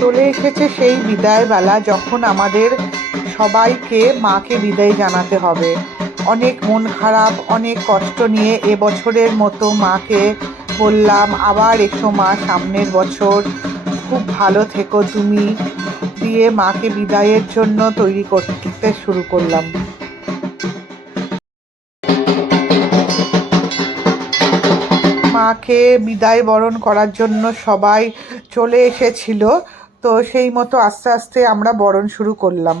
চলে এসেছে সেই বিদায় বেলা, যখন আমাদের সবাইকে মাকে বিদায় জানাতে হবে। অনেক মন খারাপ, অনেক কষ্ট নিয়ে এবছরের মতো মাকে বললাম, আবার এসো মা, সামনের বছর খুব ভালো থেকো তুমি, দিয়ে মাকে বিদায়ের জন্য তৈরি করতে শুরু করলাম। মাকে বিদায় বরণ করার জন্য সবাই চলে এসেছিল, তো সেই মতো আস্তে আস্তে আমরা বরণ শুরু করলাম।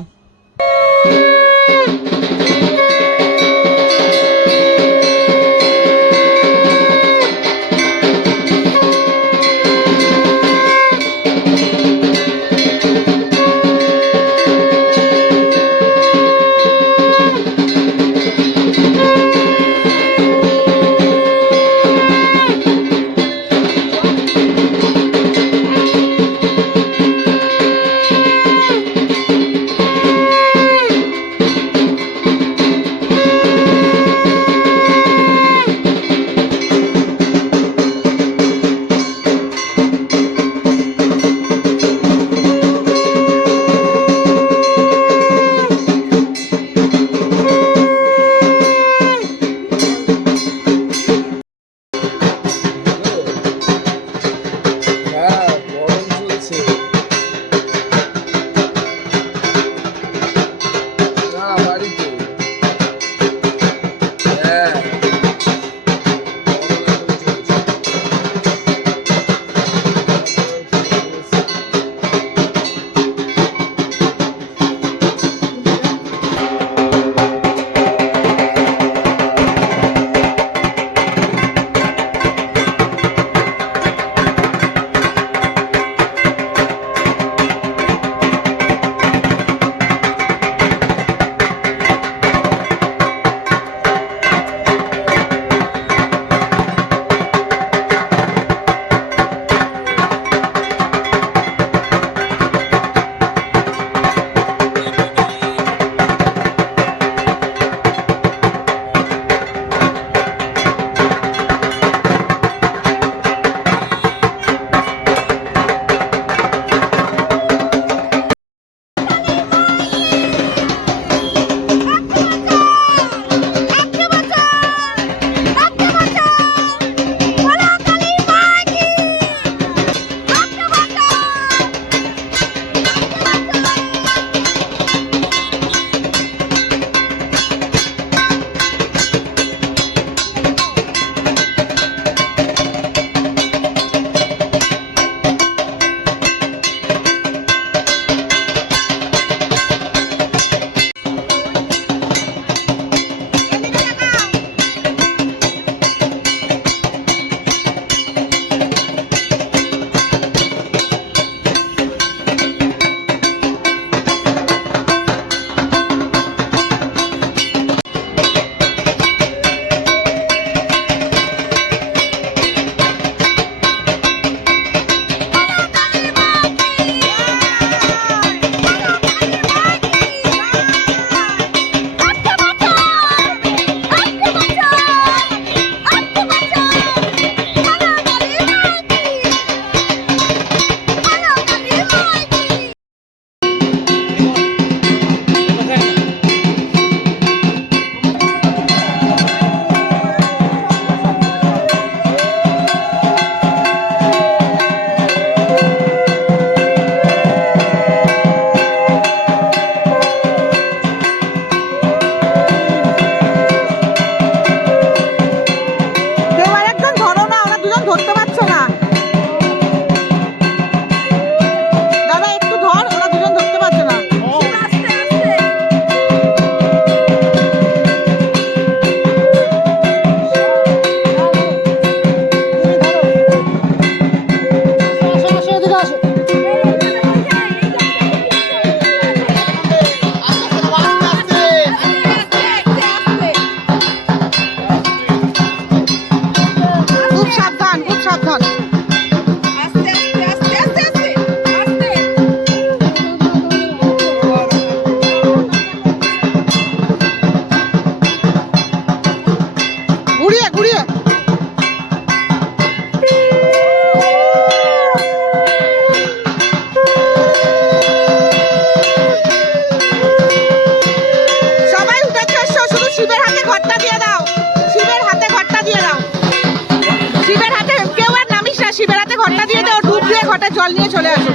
জল নিয়ে চলে আসো।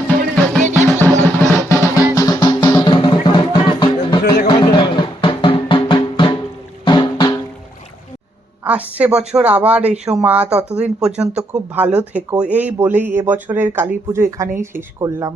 আসছে বছর আবার এসো মা, ততদিন পর্যন্ত খুব ভালো থেকো। এই বলেই এবছরের কালী পুজো এখানেই শেষ করলাম।